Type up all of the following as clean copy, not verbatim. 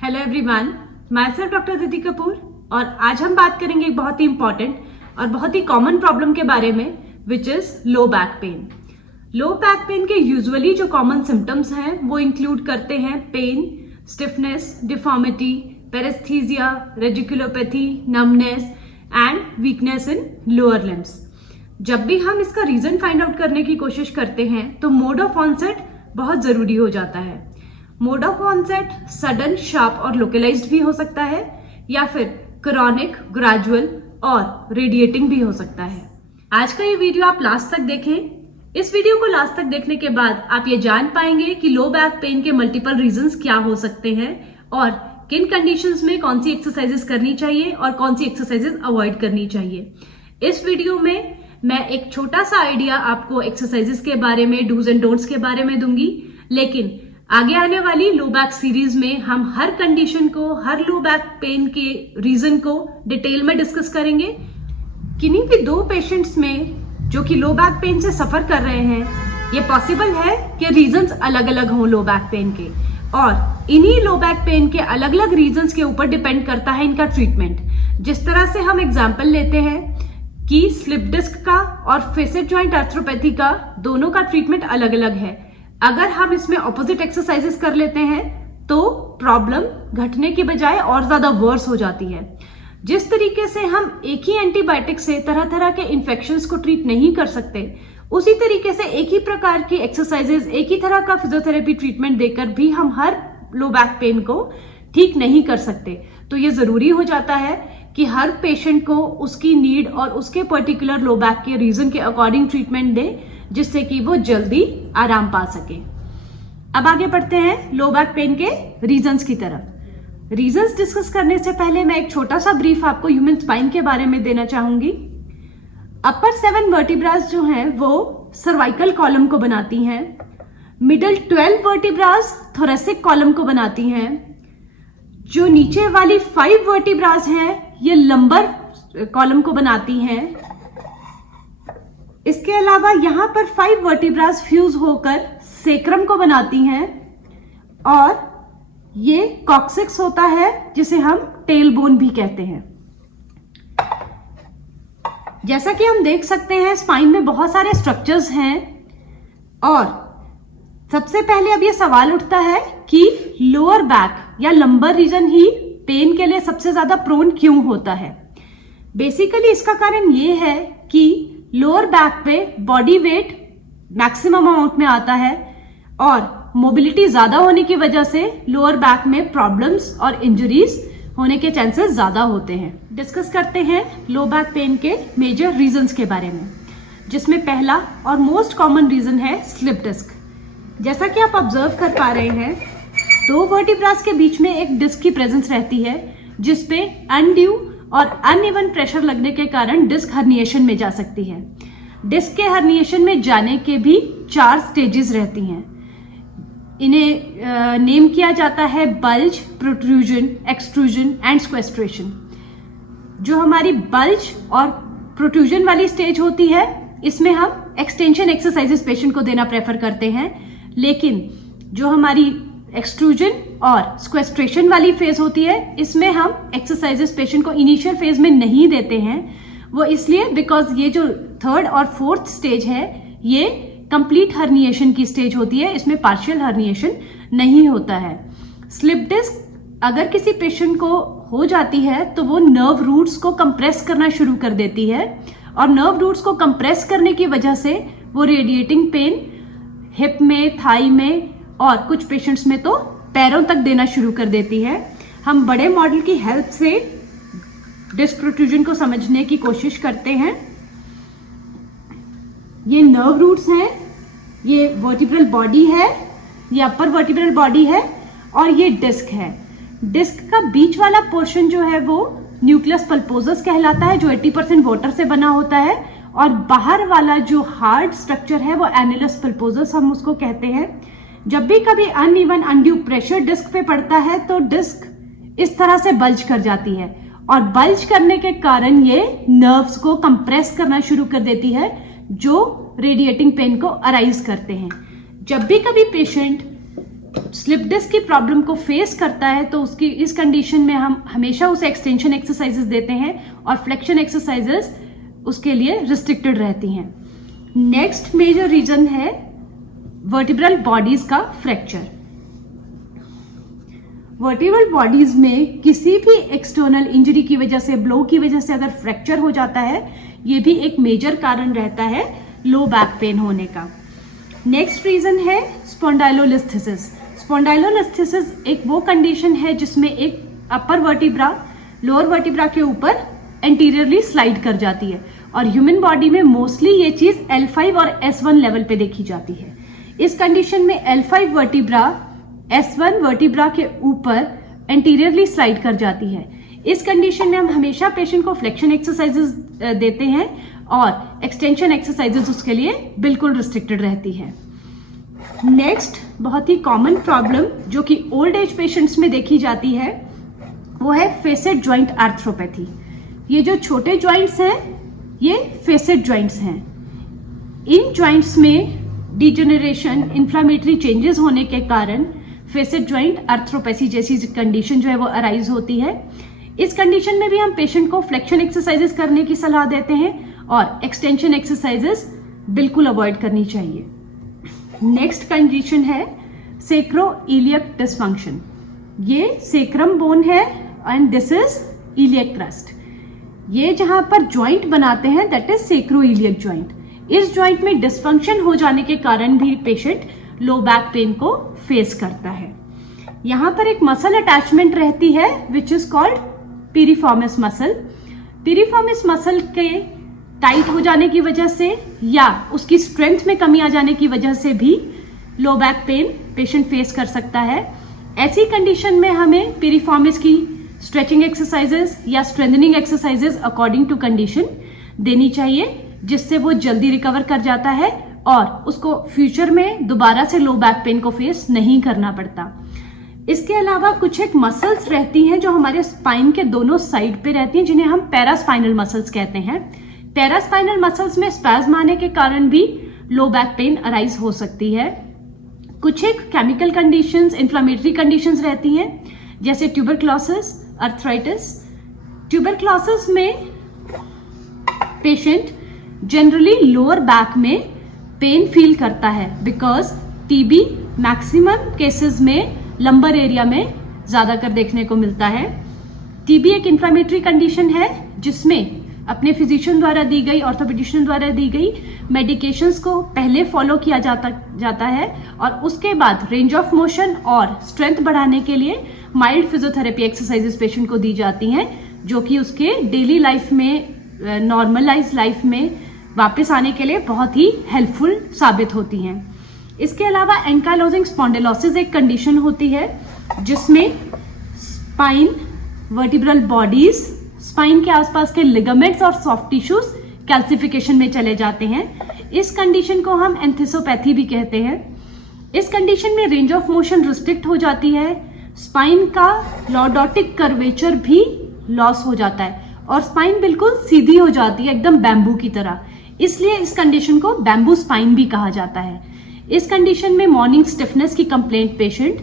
Hello everyone, मैं self doctor दीदी कपूर और आज हम बात करेंगे एक बहुत ही इंपॉर्टेंट और बहुत ही कॉमन प्रॉब्लम के बारे में which is low back pain. Low back pain के यूजुअली जो कॉमन सिम्टम्स हैं वो इंक्लूड करते हैं pain, stiffness, deformity, paraesthesia, radiculopathy, numbness and weakness in lower limbs. जब भी हम इसका रीजन फाइंड आउट करने की कोशिश करते हैं तो मोड ऑफ ऑनसेट बहुत जरूरी हो जाता है। Mode of onset sudden, sharp और लोकलाइज्ड भी हो सकता है या फिर क्रॉनिक, ग्रेजुअल और रेडिएटिंग भी हो सकता है। आज का ये वीडियो आप लास्ट तक देखें। इस वीडियो को लास्ट तक देखने के बाद आप ये जान पाएंगे कि लो बैक पेन के मल्टीपल रीजंस क्या हो सकते हैं और किन कंडीशंस में कौन सी एक्सरसाइजेस करनी चाहिए और कौन सी एक्सरसाइजेस अवॉइड करनी चाहिए। इस वीडियो में मैं एक छोटा सा आइडिया आपको एक्सरसाइजेस के बारे में, डूज एंड डोंट्स के बारे में दूंगी, लेकिन आगे आने वाली लो बैक सीरीज में हम हर कंडीशन को, हर लो बैक पेन के रीजन को डिटेल में डिस्कस करेंगे। किन्हीं भी दो पेशेंट्स में जो कि लो बैक पेन से सफर कर रहे हैं, ये पॉसिबल है कि रीजंस अलग अलग हों लो बैक पेन के, और इन्हीं लो बैक पेन के अलग अलग रीजंस के ऊपर डिपेंड करता है इनका ट्रीटमेंट। जिस तरह से हम एग्जाम्पल लेते हैं कि स्लिप डिस्क का और फेसेट जॉइंट आर्थ्रोपैथी का दोनों का ट्रीटमेंट अलग अलग है। अगर हम इसमें ऑपोजिट एक्सरसाइजेस कर लेते हैं तो प्रॉब्लम घटने की बजाय और ज्यादा वर्स हो जाती है। जिस तरीके से हम एक ही एंटीबायोटिक से तरह तरह के इन्फेक्शंस को ट्रीट नहीं कर सकते, उसी तरीके से एक ही प्रकार की एक्सरसाइजेस, एक ही तरह का फिजियोथेरेपी ट्रीटमेंट देकर भी हम हर लो बैक पेन को ठीक नहीं कर सकते। तो ये जरूरी हो जाता है कि हर पेशेंट को उसकी नीड और उसके पर्टिकुलर लो बैक के रीजन के अकॉर्डिंग ट्रीटमेंट दे, जिससे कि वो जल्दी आराम पा सके। अब आगे बढ़ते हैं लो बैक पेन के रीजंस की तरफ। रीजंस डिस्कस करने से पहले मैं एक छोटा सा ब्रीफ आपको ह्यूमन स्पाइन के बारे में देना चाहूंगी। अपर 7 वर्टिब्रास जो हैं वो सर्वाइकल कॉलम को बनाती हैं। मिडल 12 वर्टिब्रास थोरेसिक कॉलम को बनाती हैं। जो नीचे वाली 5 वर्टिब्रास हैं ये लंबर कॉलम को बनाती हैं। इसके अलावा यहां पर 5 वर्टिब्रास फ्यूज होकर सेक्रम को बनाती हैं और ये कॉक्सिक्स होता है जिसे हम टेल बोन भी कहते हैं। जैसा कि हम देख सकते हैं स्पाइन में बहुत सारे स्ट्रक्चर्स हैं और सबसे पहले अब ये सवाल उठता है कि लोअर बैक या लंबर रीजन ही पेन के लिए सबसे ज्यादा प्रोन क्यों होता है। बेसिकली इसका कारण ये है कि लोअर बैक पे बॉडी वेट मैक्सिमम अमाउंट में आता है और मोबिलिटी ज्यादा होने की वजह से लोअर बैक में प्रॉब्लम्स और इंजरीज होने के चांसेस ज्यादा होते हैं। डिस्कस करते हैं लो बैक पेन के मेजर रीजंस के बारे में, जिसमें पहला और मोस्ट कॉमन रीजन है स्लिप डिस्क। जैसा कि आप ऑब्जर्व कर पा रहे हैं, 2 वर्टिब्रास के बीच में एक डिस्क की प्रेजेंस रहती है जिसपे अनड्यू और अनइवन प्रेशर लगने के कारण डिस्क हर्निएशन में जा सकती है। डिस्क के हर्निएशन में जाने के भी 4 स्टेजेस रहती हैं। इन्हें नेम किया जाता है बल्ज, प्रोट्रूजन, एक्सट्रूजन एंड स्क्वेस्ट्रेशन। जो हमारी बल्ज और प्रोट्रूजन वाली स्टेज होती है, इसमें हम एक्सटेंशन एक्सरसाइजेस पेशेंट को देना प्रेफर करते हैं, लेकिन जो हमारी एक्सट्रूजन और स्क्वेस्ट्रेशन वाली फेज होती है, इसमें हम एक्सरसाइजेस पेशेंट को इनिशियल फेज में नहीं देते हैं। वो इसलिए बिकॉज ये जो 3rd और 4th स्टेज है ये कंप्लीट हर्निएशन की स्टेज होती है, इसमें पार्शियल हर्निएशन नहीं होता है। स्लिप डिस्क अगर किसी पेशेंट को हो जाती है तो वो नर्व रूट्स को कंप्रेस करना शुरू कर देती है और नर्व रूट्स को कंप्रेस करने की वजह से वो रेडिएटिंग पेन हिप में, थाई में और कुछ पेशेंट्स में तो पैरों तक देना शुरू कर देती है। हम बड़े मॉडल की हेल्प से डिस्क प्रोट्रूजन को समझने की कोशिश करते हैं। ये नर्व रूट्स हैं, ये वर्टिब्रल बॉडी है, ये अपर वर्टिब्रल बॉडी है और ये डिस्क है। डिस्क का बीच वाला पोर्शन जो है वो न्यूक्लियस पल्पोसस कहलाता है, जो 80% वाटर से बना होता है, और बाहर वाला जो हार्ड स्ट्रक्चर है वो एनिलस पल्पोसस हम उसको कहते हैं। जब भी कभी अनइवन अनड्यू प्रेशर डिस्क पे पड़ता है तो डिस्क इस तरह से बल्ज कर जाती है और बल्ज करने के कारण ये नर्व्स को कंप्रेस करना शुरू कर देती है, जो रेडिएटिंग पेन को अराइज करते हैं। जब भी कभी पेशेंट स्लिप डिस्क की प्रॉब्लम को फेस करता है तो उसकी इस कंडीशन में हम हमेशा उसे एक्सटेंशन एक्सरसाइजेस देते हैं और फ्लेक्शन एक्सरसाइजेस उसके लिए रिस्ट्रिक्टेड रहती हैं। नेक्स्ट मेजर रीजन है वर्टिब्रल बॉडीज का फ्रैक्चर। वर्टिब्रल बॉडीज में किसी भी एक्सटर्नल इंजरी की वजह से, ब्लो की वजह से अगर फ्रैक्चर हो जाता है, ये भी एक मेजर कारण रहता है लो बैक पेन होने का। नेक्स्ट रीजन है स्पॉन्डाइलोलिस्थेसिस। स्पॉन्डाइलोलिस्थेसिस एक वो कंडीशन है जिसमें एक अपर वर्टिब्रा लोअर वर्टिब्रा के ऊपर एंटीरियरली स्लाइड कर जाती है और ह्यूमन बॉडी में मोस्टली ये चीज L5 और S1 लेवल पे देखी जाती है। इस कंडीशन में L5 वर्टिब्रा S1 वर्टिब्रा के ऊपर एंटीरियरली स्लाइड कर जाती है। इस कंडीशन में हम हमेशा पेशेंट को फ्लेक्शन एक्सरसाइजेस देते हैं और एक्सटेंशन एक्सरसाइजेस उसके लिए बिल्कुल रिस्ट्रिक्टेड रहती है। नेक्स्ट बहुत ही कॉमन प्रॉब्लम जो कि ओल्ड एज पेशेंट्स में देखी जाती है वो है फेसेट ज्वाइंट आर्थ्रोपैथी। ये जो छोटे ज्वाइंट्स हैं ये फेसेट ज्वाइंट्स हैं। इन ज्वाइंट्स में डिजेनरेशन, इन्फ्लामेटरी चेंजेस होने के कारण फेसेट ज्वाइंट आर्थ्रोपैथी जैसी कंडीशन जो है वो अराइज होती है। इस कंडीशन में भी हम पेशेंट को फ्लेक्शन एक्सरसाइजेस करने की सलाह देते हैं और एक्सटेंशन एक्सरसाइजेस बिल्कुल अवॉइड करनी चाहिए। नेक्स्ट कंडीशन है सेक्रोइलियक डिसफंक्शन। ये सेक्रम बोन है and this is iliac crust. ये जहां पर ज्वाइंट बनाते हैं दैट इज सेक्रोइलियक ज्वाइंट। इस ज्वाइंट में डिसफंक्शन हो जाने के कारण भी पेशेंट लो बैक पेन को फेस करता है। यहां पर एक मसल अटैचमेंट रहती है which is called piriformis muscle. Piriformis muscle के टाइट हो जाने की वजह से या उसकी स्ट्रेंथ में कमी आ जाने की वजह से भी low back pain patient face कर सकता है। ऐसी कंडीशन में हमें पिरिफॉर्मिस की स्ट्रेचिंग एक्सरसाइजेस या strengthening exercises according to condition देनी चाहिए, जिससे वो जल्दी रिकवर कर जाता है और उसको फ्यूचर में दोबारा से लो बैक पेन को फेस नहीं करना पड़ता। इसके अलावा कुछ एक मसल्स रहती हैं जो हमारे स्पाइन के दोनों साइड पे रहती हैं, जिन्हें हम पैरास्पाइनल मसल्स कहते हैं। पैरास्पाइनल मसल्स में स्पैज्म आने के कारण भी लो बैक पेन अराइज हो सकती है। कुछ एक केमिकल कंडीशंस, इन्फ्लामेटरी कंडीशंस रहती हैं जैसे ट्यूबरक्लोसिस, अर्थराइटिस। ट्यूबरक्लोसिस में पेशेंट जनरली लोअर बैक में पेन फील करता है बिकॉज टीबी मैक्सिमम केसेस में लंबर एरिया में ज्यादातर देखने को मिलता है। टीबी एक इन्फ्लामेटरी कंडीशन है जिसमें अपने फिजिशियन द्वारा दी गई, ऑर्थोपेडिशियन द्वारा दी गई मेडिकेशंस को पहले फॉलो किया जाता है और उसके बाद रेंज ऑफ मोशन और स्ट्रेंथ बढ़ाने के लिए माइल्ड फिजियोथेरेपी एक्सरसाइजेस पेशेंट को दी जाती हैं, जो कि उसके डेली लाइफ में, नॉर्मलाइज लाइफ में वापस आने के लिए बहुत ही हेल्पफुल साबित होती हैं। इसके अलावा एंकाइलोजिंग स्पॉन्डिलोसिस एक कंडीशन होती है जिसमें स्पाइन, वर्टिब्रल बॉडीज, स्पाइन के आसपास के लिगामेंट्स और सॉफ्ट टिश्यूज कैल्सिफिकेशन में चले जाते हैं। इस कंडीशन को हम एंथिसोपैथी भी कहते हैं। इस कंडीशन में रेंज ऑफ मोशन रिस्ट्रिक्ट हो जाती है, स्पाइन का लॉर्डोटिक कर्वेचर भी लॉस हो जाता है और स्पाइन बिल्कुल सीधी हो जाती है, एकदम बैम्बू की तरह। इसलिए इस कंडीशन को बैम्बू स्पाइन भी कहा जाता है। इस कंडीशन में मॉर्निंग स्टिफनेस की कंप्लेंट पेशेंट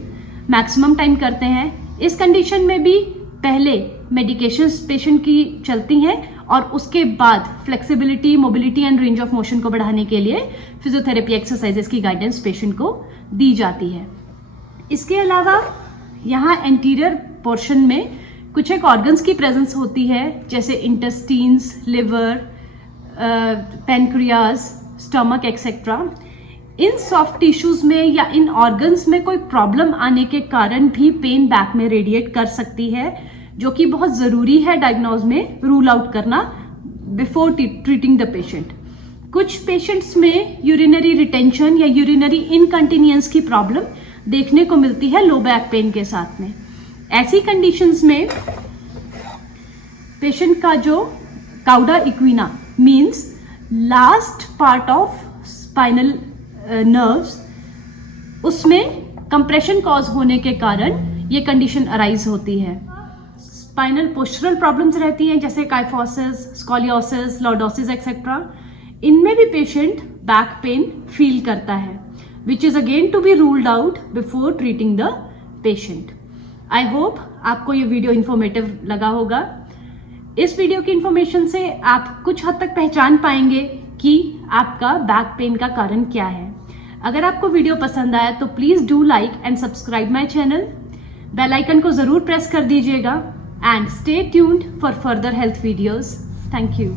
मैक्सिमम टाइम करते हैं। इस कंडीशन में भी पहले मेडिकेशंस पेशेंट की चलती हैं और उसके बाद flexibility, mobility and range of motion को बढ़ाने के लिए फिजियोथेरेपी एक्सरसाइजेस की गाइडेंस पेशेंट को दी जाती है। इसके अलावा यहाँ एंटीरियर पोर्शन में कुछ एक ऑर्गन्स की प्रेजेंस होती है जैसे intestines, liver, pancreas, stomach etcetera. इन सॉफ्ट टिश्यूज में या इन ऑर्गन्स में कोई प्रॉब्लम आने के कारण भी पेन बैक में रेडिएट कर सकती है, जो कि बहुत जरूरी है डायग्नोज में रूल आउट करना बिफोर ट्रीटिंग द पेशेंट। कुछ पेशेंट्स में यूरिनरी रिटेंशन या यूरिनरी इनकंटिन्यूएंस की प्रॉब्लम देखने को मिलती है लो बैक पेन के साथ में। ऐसी कंडीशंस में पेशेंट का जो cauda equina means last part of spinal nerves, उसमें कंप्रेशन कॉज होने के कारण ये कंडीशन अराइज होती है। स्पाइनल पोस्चरल प्रॉब्लम्स रहती हैं जैसे काइफोसिस, स्कोलियोसिस, लॉर्डोसिस एक्सेट्रा। इनमें भी पेशेंट बैक पेन फील करता है। which is again to be ruled out before treating the patient. I hope आपको ये वीडियो इंफॉर्मेटिव लगा होगा। इस वीडियो की इंफॉर्मेशन से आप कुछ हद तक पहचान पाएंगे कि आपका बैक पेन का कारण क्या है। अगर आपको वीडियो पसंद आया तो please do like and subscribe my channel. Bell icon को जरूर प्रेस कर दीजिएगा and stay tuned for further health videos. Thank you.